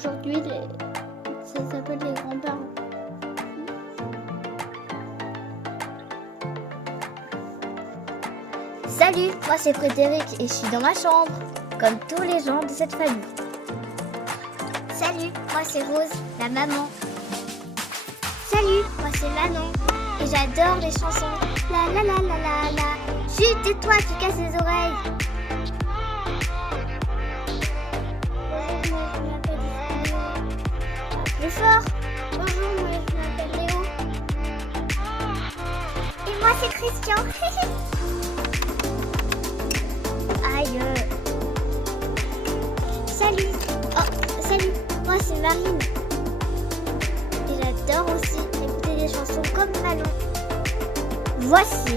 aujourd'hui, ça s'appelle les grands-parents. Salut, moi c'est Frédéric et je suis dans ma chambre, comme tous les gens de cette famille. Salut, moi c'est Rose, la maman. Salut, moi c'est Manon et j'adore les chansons. La la la la la la. Chut, tais-toi, tu casses les oreilles. Bonjour, moi je m'appelle Léo. Plus fort. Bonjour, moi je m'appelle Léo. Et moi c'est Christian. Aïe. Salut. Oh, salut. Moi c'est Marine. Et j'adore aussi écouter des chansons comme Manon. Voici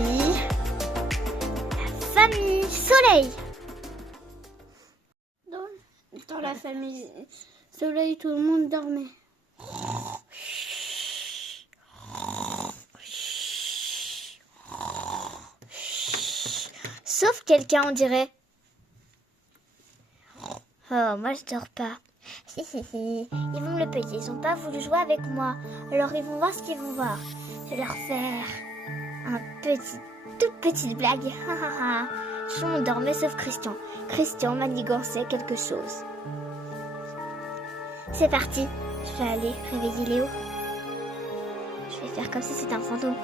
la famille Soleil. Dans la famille Soleil, tout le monde dormait. Sauf quelqu'un, on dirait. Oh, moi je dors pas. Si. Ils vont me le payer. Ils ont pas voulu jouer avec moi. Alors ils vont voir ce qu'ils vont voir. Je vais leur faire toute petite blague. Tout le monde dormait sauf Christian. Christian manigançait quelque chose. C'est parti. Je vais aller réveiller Léo. Je vais faire comme si c'était un fantôme.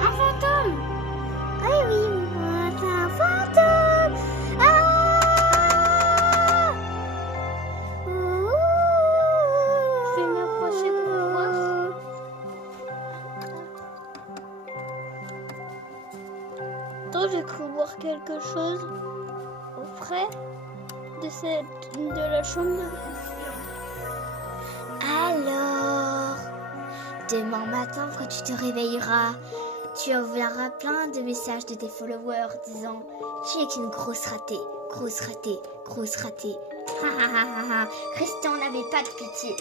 Un fantôme! Oui, moi c'est un fantôme. Ah! Je vais m'approcher pour voir. Attends, j'ai cru voir quelque chose auprès de la chambre de Christian. Alors, demain matin, quand tu te réveilleras, tu enverras plein de messages de tes followers disant « Tu es une grosse ratée, grosse ratée, grosse ratée. » Christian n'avait pas de pitié.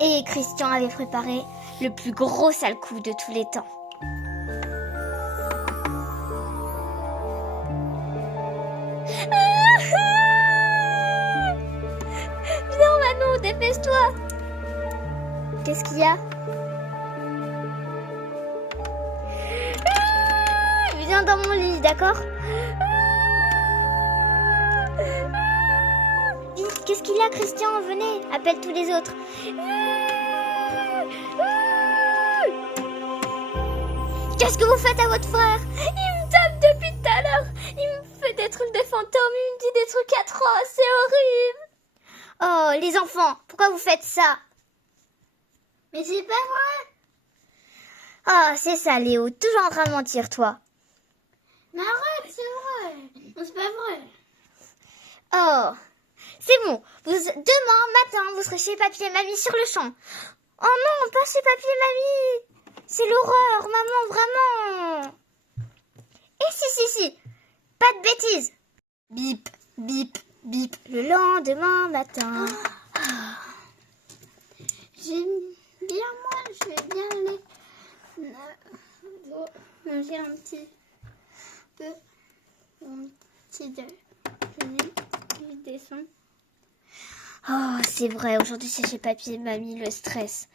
Et Christian avait préparé le plus gros sale coup de tous les temps. Viens Manon, dépêche-toi. Qu'est-ce qu'il y a? Viens dans mon lit, d'accord? Vite, qu'est-ce qu'il y a Christian? Venez, appelle tous les autres. Qu'est-ce que vous faites à votre frère? Il me tape depuis tout à l'heure. Il me fait des trucs de fantôme. Il me dit des trucs atroces. C'est horrible. Oh, les enfants, pourquoi vous faites ça? Mais c'est pas vrai! Oh, c'est ça, Léo. Toujours en train de mentir, toi. Mais arrête, c'est vrai! Non, c'est pas vrai! Oh, c'est bon. Demain matin, vous serez chez Papy et Mamie sur le champ. Oh non, pas chez Papy et Mamie. C'est l'horreur, maman, vraiment. Et si. Pas de bêtises. Bip, bip, bip. Le lendemain matin. J'aime bien, moi, je vais bien aller manger un petit peu mon petit déjeuner. Je descends. Oh, c'est vrai, aujourd'hui c'est chez Papy et Mamie, le stress.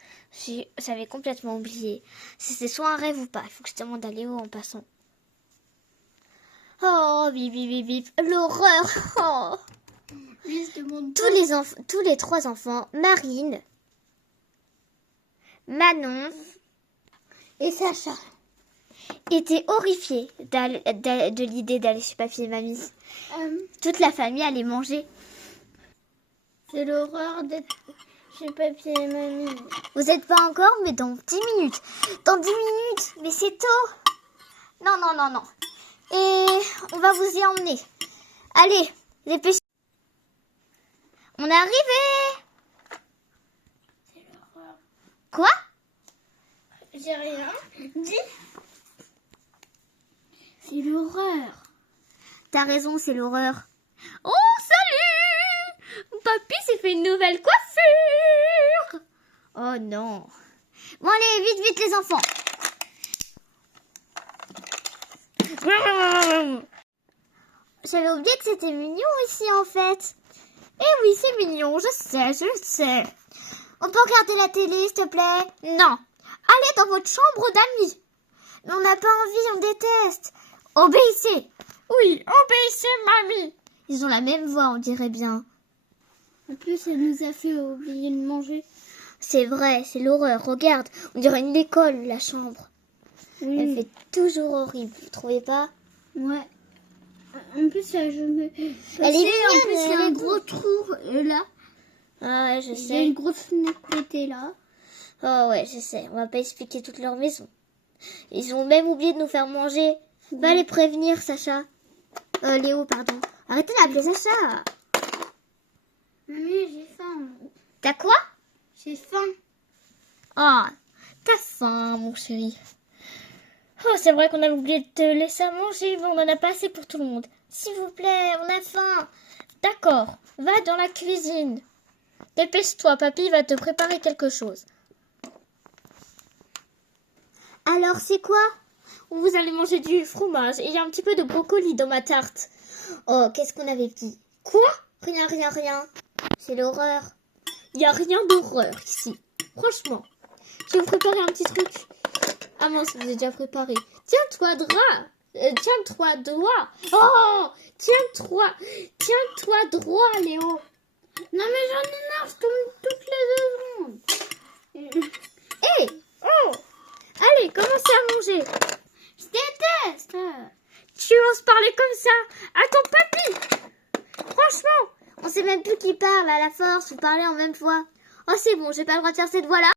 J'avais complètement oublié. Si c'est soit un rêve ou pas, il faut que je demande à Léo en passant. Oh, bip, bip, bip, bip, l'horreur. Oh. Lui, je demande Tous les trois enfants, Marine, Manon et Sacha. étaient horrifiés de l'idée d'aller chez Papy et Mamie. Toute la famille allait manger. C'est l'horreur d'être chez Papy et Mamie. Vous n'êtes pas encore, mais dans 10 minutes. Dans 10 minutes, mais c'est tôt. Non. Et on va vous y emmener. Allez, dépêchez. On est arrivé. C'est l'horreur. Quoi? J'ai rien dit. C'est l'horreur. T'as raison, c'est l'horreur. Oh, salut! Papy s'est fait une nouvelle coiffure. Oh non. Bon allez, vite, vite les enfants. J'avais oublié que c'était mignon ici en fait. Eh oui, c'est mignon, je le sais. On peut regarder la télé, s'il te plaît? Non. Allez dans votre chambre d'amis. Mais on n'a pas envie, on déteste. Obéissez. Oui, obéissez, mamie. Ils ont la même voix, on dirait bien. En plus, elle nous a fait oublier de manger. C'est vrai, c'est l'horreur. Regarde, on dirait une école, la chambre. Oui. Elle fait toujours horrible, vous trouvez pas? Ouais. En plus, je me... Elle est mignonne, en plus, il y a elle un est gros trou là. Ah ouais, je Il y a sais. une grosse fenêtre pétée là. Oh ouais, je sais. On va pas expliquer toute leur maison. Ils ont même oublié de nous faire manger. Va les prévenir, Sacha. Léo, pardon. Arrêtez d'appeler Sacha. Mamie, j'ai faim. T'as quoi? J'ai faim. Ah, t'as faim, mon chéri. Oh, c'est vrai qu'on a oublié de te laisser à manger, mais on en a pas assez pour tout le monde. S'il vous plaît, on a faim. D'accord, va dans la cuisine. Dépêche-toi, papy va te préparer quelque chose. Alors, c'est quoi? Vous allez manger du fromage et il y a un petit peu de brocoli dans ma tarte. Oh, qu'est-ce qu'on avait dit? Quoi? Rien, rien, rien. C'est l'horreur. Il n'y a rien d'horreur ici. Franchement. Je vais vous préparer un petit truc. Ah mince, vous avez déjà préparé. Tiens-toi droit. Tiens-toi droit. Oh, tiens-toi droit, Léo. Non mais j'en ai marre, je tombe toutes les 2 secondes. Hé, oh. Allez, commencez à manger. Je déteste. Tu oses parler comme ça à ton papy? Franchement, on sait même plus qui parle à la force, vous parlez en même fois. Oh, c'est bon, j'ai pas le droit de faire cette voix-là.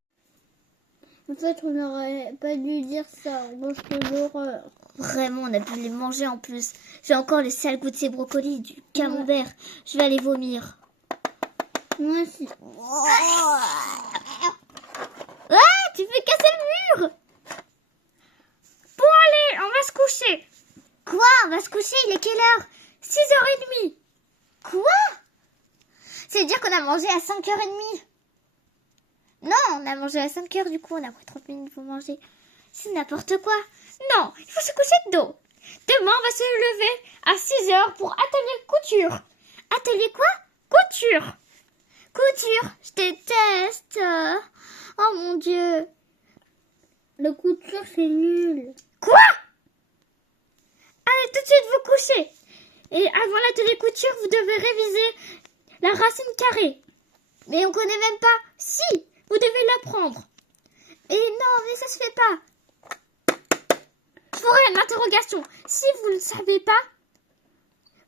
En fait, on n'aurait pas dû dire ça. On mange de l'horreur. Vraiment, on a pu les manger en plus. J'ai encore les sales goûts de ces brocolis, du camembert. Je vais aller vomir. Moi aussi. Ah, tu fais casser le mur. Bon, allez, on va se coucher. Quoi? On va se coucher? Il est quelle heure? 6h30. Quoi? Ça veut dire qu'on a mangé à 5h30. Non, on a mangé à 5h, du coup, on a pris 30 minutes pour manger. C'est n'importe quoi. Non, il faut se coucher tôt. Demain, on va se lever à 6h pour atelier couture. Atelier quoi? Couture. Couture, je déteste. Oh mon Dieu. La couture, c'est nul. Quoi? Allez, tout de suite vous coucher. Et avant l'atelier couture, vous devez réviser la racine carrée. Mais on connaît même pas. Si, vous devez l'apprendre. Et non, mais ça se fait pas. Je ferai une interrogation. Si vous ne savez pas,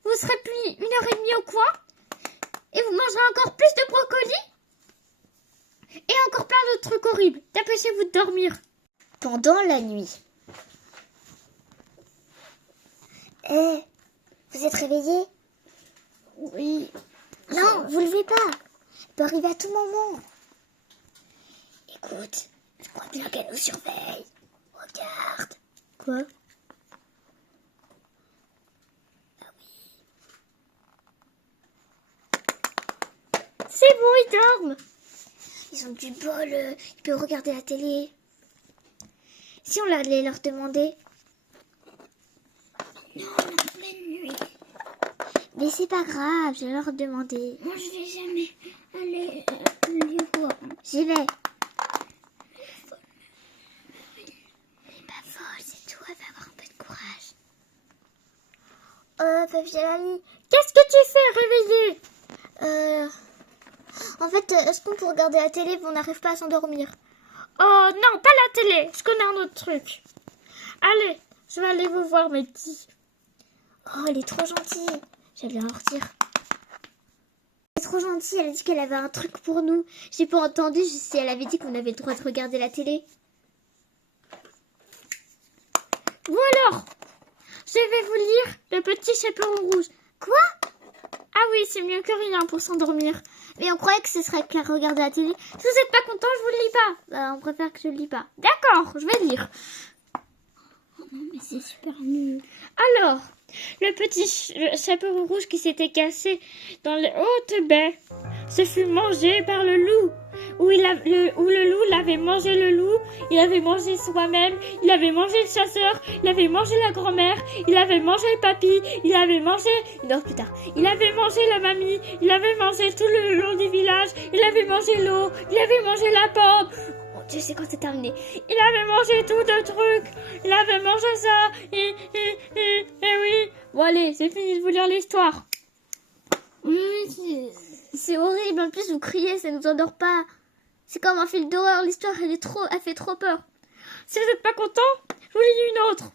vous serez pris 1h30 au coin et vous mangerez encore plus de brocolis et encore plein d'autres trucs horribles. Dépêchez-vous de dormir. Pendant la nuit. Vous êtes réveillés? Oui. Non, vous levez pas. Elle peut arriver à tout moment. Écoute, je crois bien qu'elle nous surveille. Regarde. Quoi? Ah oui. C'est bon, ils dorment. Ils ont du bol. Ils peuvent regarder la télé. Si on allait leur demander. Non, en pleine nuit. Mais c'est pas grave, je vais leur demander. Moi, je vais jamais aller les voir. J'y vais. Elle est pas folle, c'est tout, elle va avoir un peu de courage. Papy Jalali, qu'est-ce que tu fais réveillée? En fait, est-ce qu'on peut regarder la télé mais on n'arrive pas à s'endormir? Oh non, pas la télé, je connais un autre truc. Allez, je vais aller vous voir mes petits. Oh, elle est trop gentille. J'allais leur dire. Elle est trop gentille, elle a dit qu'elle avait un truc pour nous. J'ai pas entendu si elle avait dit qu'on avait le droit de regarder la télé. Bon alors, je vais vous lire Le Petit Chaperon Rouge. Quoi? Ah oui, c'est mieux que rien pour s'endormir. Mais on croyait que ce serait qu'à regarder la télé. Si vous n'êtes pas content, je vous le lis pas. Bah, on préfère que je le lis pas. D'accord, je vais lire. Oh non, mais c'est super nul. Alors, le petit chaperon rouge qui s'était cassé dans les hautes baies se fut mangé par le loup, où le loup l'avait avait mangé le loup, il avait mangé soi-même, il avait mangé le chasseur, il avait mangé la grand-mère, il avait mangé le papy, il avait mangé... Non, plus tard. Il avait mangé la mamie, il avait mangé tout le long du village, il avait mangé l'eau, il avait mangé la pomme. Mon Dieu, c'est quand c'est terminé. Il avait mangé tout de trucs, il avait mangé ça, et oui. Bon allez, c'est fini de vous lire l'histoire. C'est horrible, en plus vous criez, ça nous endort pas. C'est comme un film d'horreur, l'histoire elle fait trop peur. Si vous n'êtes pas content, je vous lis une autre.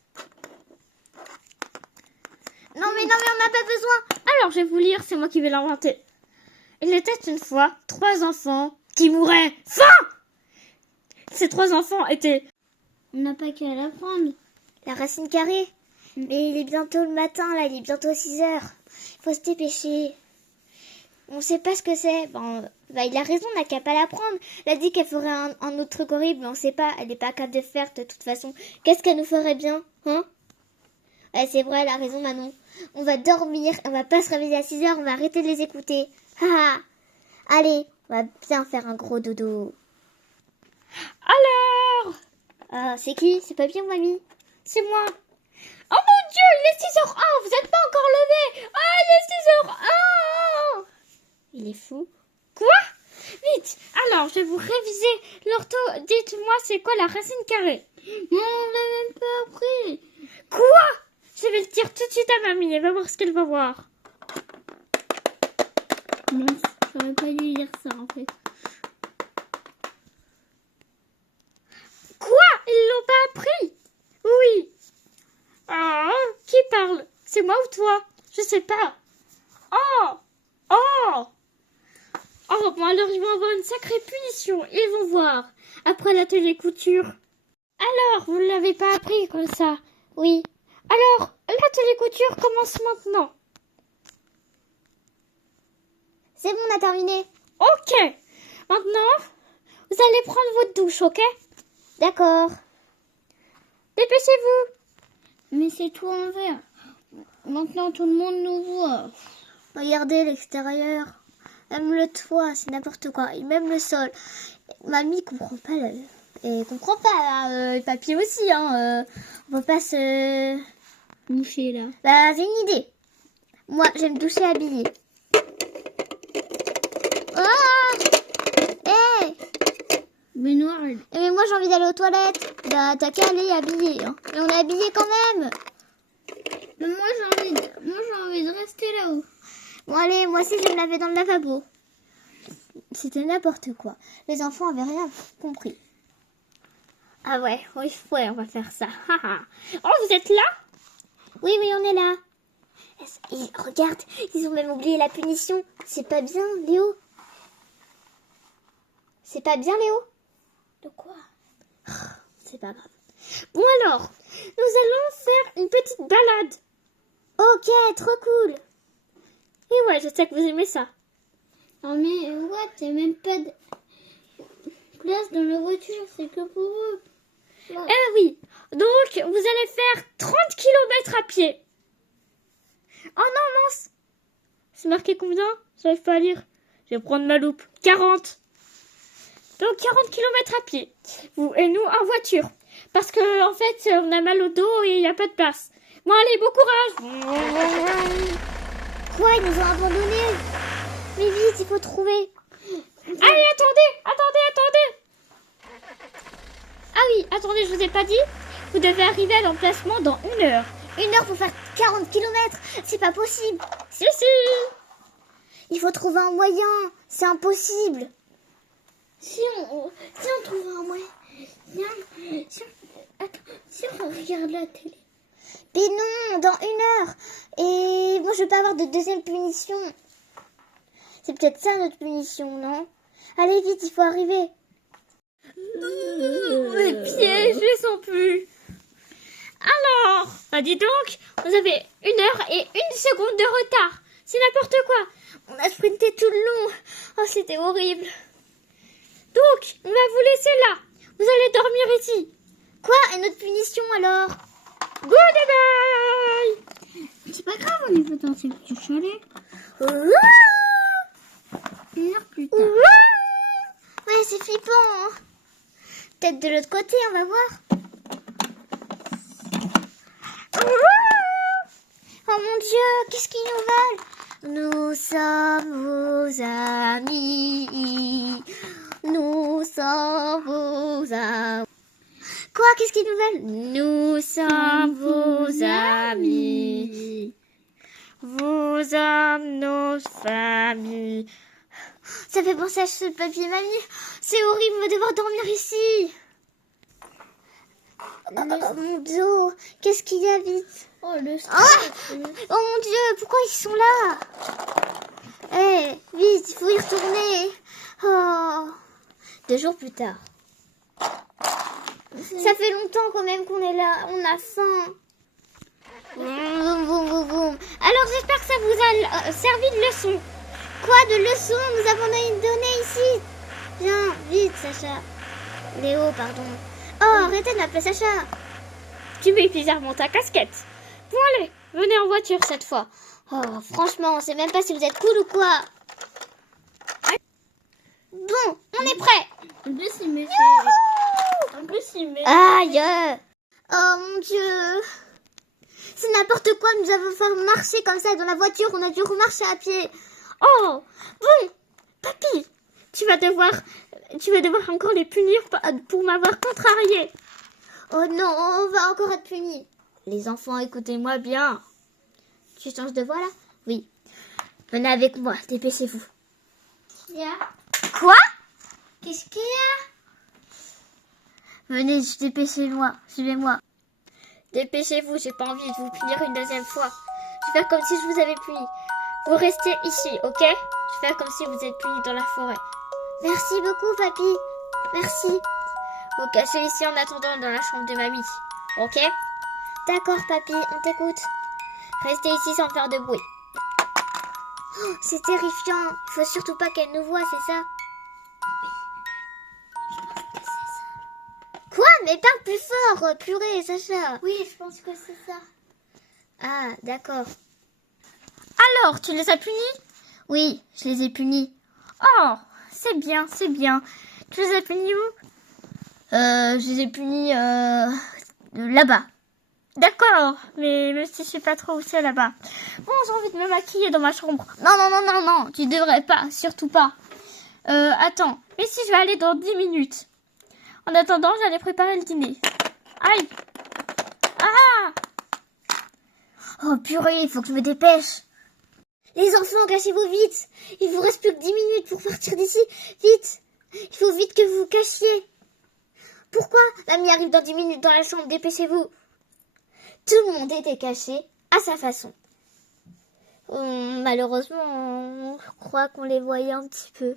Non mais on n'a pas besoin. Alors je vais vous lire, c'est moi qui vais l'inventer. Il était une fois 3 enfants qui mouraient. Faim. Ces 3 enfants étaient... On n'a pas qu'à l'apprendre. La racine carrée. Mais il est bientôt le matin, là, il est bientôt 6h. Il faut se dépêcher. On sait pas ce que c'est. Bon, il a raison, on n'a qu'à pas l'apprendre. Elle a dit qu'elle ferait un autre truc horrible, mais on sait pas. Elle n'est pas capable de faire de toute façon. Qu'est-ce qu'elle nous ferait bien, hein? Ouais, c'est vrai, elle a raison, Manon. On va dormir, on va pas se réveiller à 6h, on va arrêter de les écouter. Allez, on va bien faire un gros dodo. Alors, C'est qui? C'est papy ou mamie? c'est moi. Oh mon Dieu, il est 6h01, vous n'êtes pas encore levé. Ah, il est 6h01. Il est fou. Quoi? Vite. Alors, je vais vous réviser l'ortho. Dites-moi, c'est quoi la racine carrée? Non, on l'a même pas appris. Quoi? Je vais le dire tout de suite à mamie, elle va voir ce qu'elle va voir. Non, j'aurais pas dû lire ça en fait. Quoi? Ils l'ont pas appris? Oui. Ah, qui parle? C'est moi ou toi? Je sais pas. Oh, bon alors ils vont avoir une sacrée punition. Ils vont voir. Après l'atelier couture. Alors, vous ne l'avez pas appris comme ça? Oui. Alors, l'atelier couture commence maintenant. C'est bon, on a terminé. Ok. Maintenant, vous allez prendre votre douche, ok? D'accord. Dépêchez-vous. Mais c'est tout en vert. Maintenant tout le monde nous voit. Regardez l'extérieur. Même le toit, c'est n'importe quoi. Et même le sol. Mamie comprend pas et comprend pas le papier aussi, hein. On va pas se... Mouché là. Bah, j'ai une idée. Moi, je vais me doucher habillée. Benoît. Mais moi, j'ai envie d'aller aux toilettes. Bah, t'as qu'à aller habillée, hein. Mais on est habillés quand même. Mais moi j'ai envie de rester là-haut. Bon, allez, moi aussi, je vais me laver dans le lavabo. C'était n'importe quoi. Les enfants avaient rien compris. Ah ouais, oui, on va faire ça. Oh, vous êtes là? Oui, on est là. Regarde, ils ont même oublié la punition. C'est pas bien, Léo. C'est pas bien, Léo? De quoi? C'est pas grave. Bon alors, nous allons faire une petite balade. Ok, trop cool. Et ouais, je sais que vous aimez ça. Non mais ouais, t'as même pas de place dans la voiture, c'est que pour eux. Ouais. Eh oui, donc vous allez faire 30 km à pied. Oh non, mince. C'est marqué combien? J'arrive pas à lire. Je vais prendre ma loupe. 40. Donc 40 km à pied. Vous et nous en voiture. Parce que en fait, on a mal au dos et il n'y a pas de place. Bon allez, bon courage. Quoi, ils nous ont abandonnés? Mais vite, il faut trouver. Allez, attendez. Ah oui, attendez, je vous ai pas dit. Vous devez arriver à l'emplacement dans 1 heure. 1 heure pour faire 40 km. C'est pas possible. Si. Il faut trouver un moyen. C'est impossible. Si on trouve un moyen. Si on regarde la télé. Mais non, dans 1 heure. Et moi, je veux pas avoir de deuxième punition. C'est peut-être ça notre punition, non? Allez, vite, il faut arriver. Mes pieds, je les sens plus. Alors, bah dis donc, vous avez 1 heure et 1 seconde de retard. C'est n'importe quoi. On a sprinté tout le long. Oh, c'était horrible. Donc, on va vous laisser là. Vous allez dormir ici. Quoi? Et notre punition, alors? Goodbye. C'est pas grave, on est pas dans ces petits chalets. 1 heure plus tard. Ouais, c'est flippant, hein. peut-être de l'autre côté, on va voir. Oh mon Dieu, qu'est-ce qu'ils nous veulent? Nous sommes vos amis. Nous sommes vos amis. Quoi, qu'est-ce qu'ils nous veulent? Nous sommes vos amis. Vos âmes, nos familles. Ça fait penser à ce papier mamie. C'est horrible de devoir dormir ici. Oh mon Dieu, qu'est-ce qu'il y a vite? Oh, le Oh mon Dieu, pourquoi ils sont là? Eh, vite, il faut y retourner. Oh. 2 jours plus tard. Ça fait longtemps quand même qu'on est là, on a faim. Boum, boum, boum, boum. Alors j'espère que ça vous a servi de leçon. Quoi de leçon nous avons donné ici? Viens, vite Sacha. Léo, pardon. Oh, arrêtez de m'appeler Sacha. Tu mets bizarrement ta casquette. Bon allez, venez en voiture cette fois. Oh, franchement, on sait même pas si vous êtes cool ou quoi. Bon, on est prêt. En plus, il met Aïe. Oh mon Dieu. C'est n'importe quoi, nous avons fait marcher comme ça dans la voiture, on a dû remarcher à pied. Oh, bon, papy, tu vas devoir encore les punir pour m'avoir contrarié. Oh non, on va encore être punis. Les enfants, écoutez-moi bien. Tu changes de voix là? Oui. Venez avec moi, dépêchez-vous. Quoi? Qu'est-ce qu'il y a? Venez, dépêchez-moi, suivez-moi. Dépêchez-vous, j'ai pas envie de vous punir une deuxième fois. Je vais faire comme si je vous avais puni. Vous restez ici, ok? Je vais faire comme si vous êtes puni dans la forêt. Merci beaucoup, papy. Merci. Vous cachez ici en attendant dans la chambre de mamie, ok? D'accord, papy, on t'écoute. Restez ici sans faire de bruit. Oh, c'est terrifiant. Il faut surtout pas qu'elle nous voie, c'est ça? Quoi? Mais parle plus fort, purée, Sacha. Oui, je pense que c'est ça. Ah, d'accord. Alors, tu les as punis? Oui, je les ai punis. Oh, c'est bien, c'est bien. Tu les as punis où? Je les ai punis là-bas. D'accord, mais si je sais pas trop où c'est là-bas. Bon, j'ai envie de me maquiller dans ma chambre. Non, Tu devrais pas, surtout pas. Attends, mais si je vais aller dans 10 minutes. En attendant, j'allais préparer le dîner. Aïe! Ah! Oh purée, il faut que je me dépêche. Les enfants, cachez-vous vite. Il vous reste plus que 10 minutes pour partir d'ici. Vite. Il faut vite que vous vous cachiez. Pourquoi? Mamie arrive dans 10 minutes dans la chambre, dépêchez-vous. Tout le monde était caché à sa façon. Malheureusement, je crois qu'on les voyait un petit peu.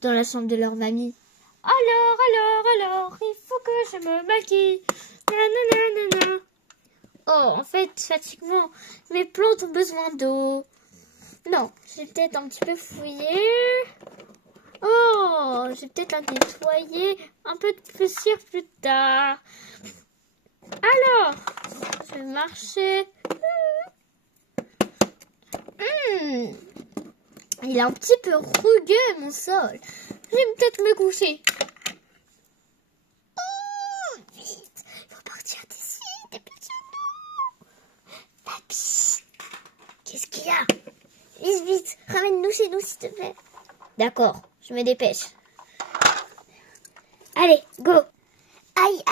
Dans la chambre de leur mamie. Alors, il faut que je me maquille. Nanana. Oh, en fait, pratiquement, mes plantes ont besoin d'eau. Non, j'ai peut-être un petit peu fouillé. Oh, j'ai peut-être la nettoyer. Un peu de poussière plus tard. Alors, je vais marcher. Il est un petit peu rugueux, mon sol. Je vais peut-être me coucher. Oh, vite. Il faut partir d'ici. Dépêchez-vous. Papy. Qu'est-ce qu'il y a? Vite. Ramène-nous chez nous, s'il te plaît. D'accord, je me dépêche. Allez, go. Aïe.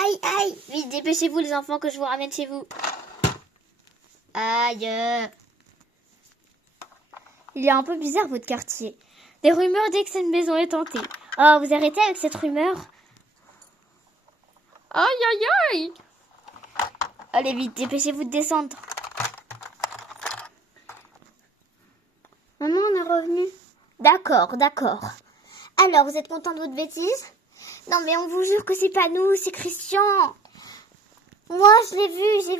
Vite, dépêchez-vous les enfants que je vous ramène chez vous. Aïe. Il est un peu bizarre votre quartier. Des rumeurs disent que cette maison est tentée. Oh, vous arrêtez avec cette rumeur? Aïe. Allez vite, dépêchez-vous de descendre. Maman, on est revenu. D'accord. Alors, vous êtes content de votre bêtise? Non, mais on vous jure que c'est pas nous, c'est Christian. Moi, je l'ai vu, j'ai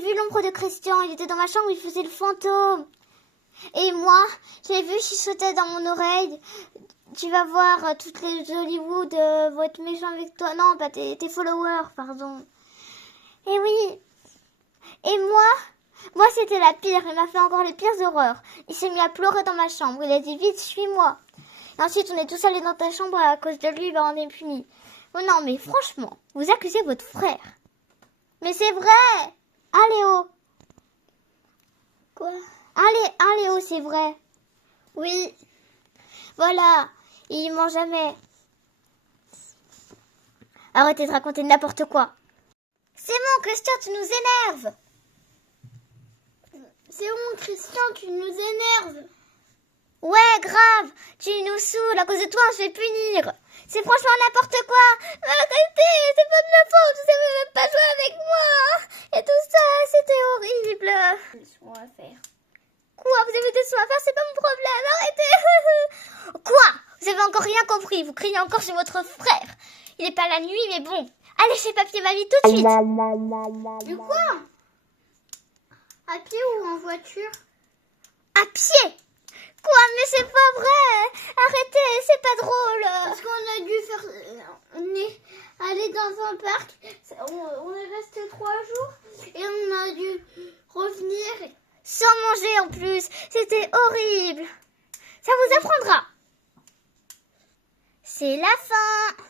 vu l'ombre de Christian. Il était dans ma chambre, il faisait le fantôme. Et moi, j'ai vu chuchoter dans mon oreille. Tu vas voir, toutes les Hollywood vont être méchants avec toi. Non, pas tes followers, pardon. Et oui. Et moi c'était la pire. Il m'a fait encore les pires horreurs. Il s'est mis à pleurer dans ma chambre. Il a dit vite, suis-moi. Et ensuite, on est tous allés dans ta chambre à cause de lui, on est punis. Oh non, mais franchement, vous accusez votre frère. Mais c'est vrai. Allez, oh. Quoi? Allez, oh, c'est vrai. Oui. Voilà, il ment jamais. Arrêtez de raconter n'importe quoi. C'est bon, Christian, tu nous énerves. C'est bon, Christian, tu nous énerves. Ouais, grave, tu nous saoules, à cause de toi, on se fait punir. C'est franchement n'importe quoi. Arrêtez, c'est pas de ma faute, vous savez même pas jouer avec moi. Et tout ça, c'était horrible. Laisse-moi faire. Quoi, vous avez des soins à faire, c'est pas mon problème, arrêtez. Quoi? Vous avez encore rien compris, vous criez encore chez votre frère. Il est pas la nuit, mais bon. Allez chez Papy et Mamie tout de suite. Mais quoi? À pied ou en voiture? À pied? Quoi? Mais c'est pas vrai. Arrêtez, c'est pas drôle. Parce qu'on a dû faire... On est allé dans un parc. On est resté 3 jours. Et on a dû revenir. Sans manger en plus. C'était horrible. Ça vous apprendra. C'est la fin.